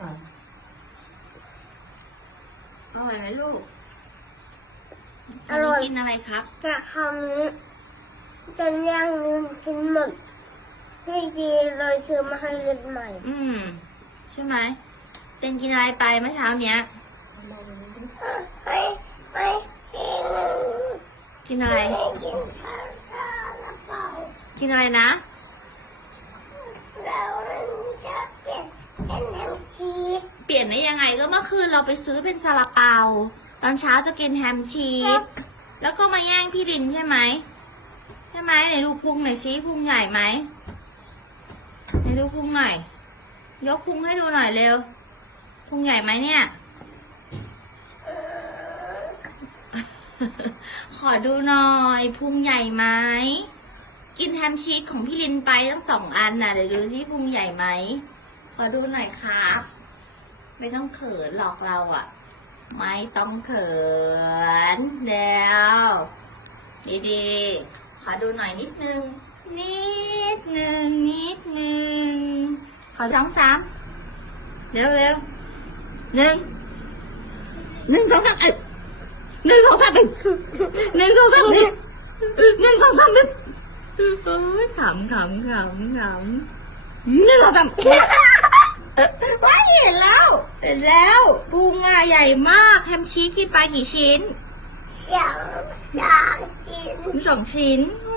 อะอร่อยไหมลูกอร่อยนนี้กินอะไรครับแต่คำนี้เป็นอย่างหนึงกินหมดให้ดีเลยซื้อมาให้เล่นใหม่อืม ใช่ไหมเต็นกินอะไรไปเมื่อเช้าเนี้ย ไม่ไม่กินกินอะไร ไม่กินข้าวซาลาเปากินอะไรนะ แล้วมันจะเปลี่ยนเป็นแฮม ชีสเปลี่ยนได้ยังไงก็เมื่อคืนเราไปซื้อเป็นซาลาเปา ตอนเช้าจะกินแฮมชีสแล้วก็มาแย่งพี่รินใช่ไหมใช่ไหมไหนดูพุงหน่อยซิพุงใหญ่ไหมไหนดูพุงหน่อย ยกพุงให้ดูหน่อยเร็วพุงใหญ่ไหมเนี่ย ขอดูหน่อยพุงใหญ่ไหมกินแฮมชีสของพี่ลินไปตั้งสองอันน่ะเดี๋ยวดูซิพุงใหญ่ไหม อดูหน่อยครับ ไม่ต้องเขินหรอกเราอะไม่ต้องเขินเดี๋ยวดีๆขอดูหน่อยนิดนึง นิดนึงนิดนึง ขอสองสามเร็วเร็วหนึ่งหนึ่งสองสามเอ้ยหนึ่งสองสามเอ้ยหนึ่งสองสามเอ้ยหนึ่งสองสามเอ้ยโอ้ยขำขำขำขำหนึ่งสองสามเออว้ายเห็นแล้วเห็นแล้ว พุงอะใหญ่มากแฮมชีสกินไปกี่ชิ้นสองสองชิ้นสองชิ้นโ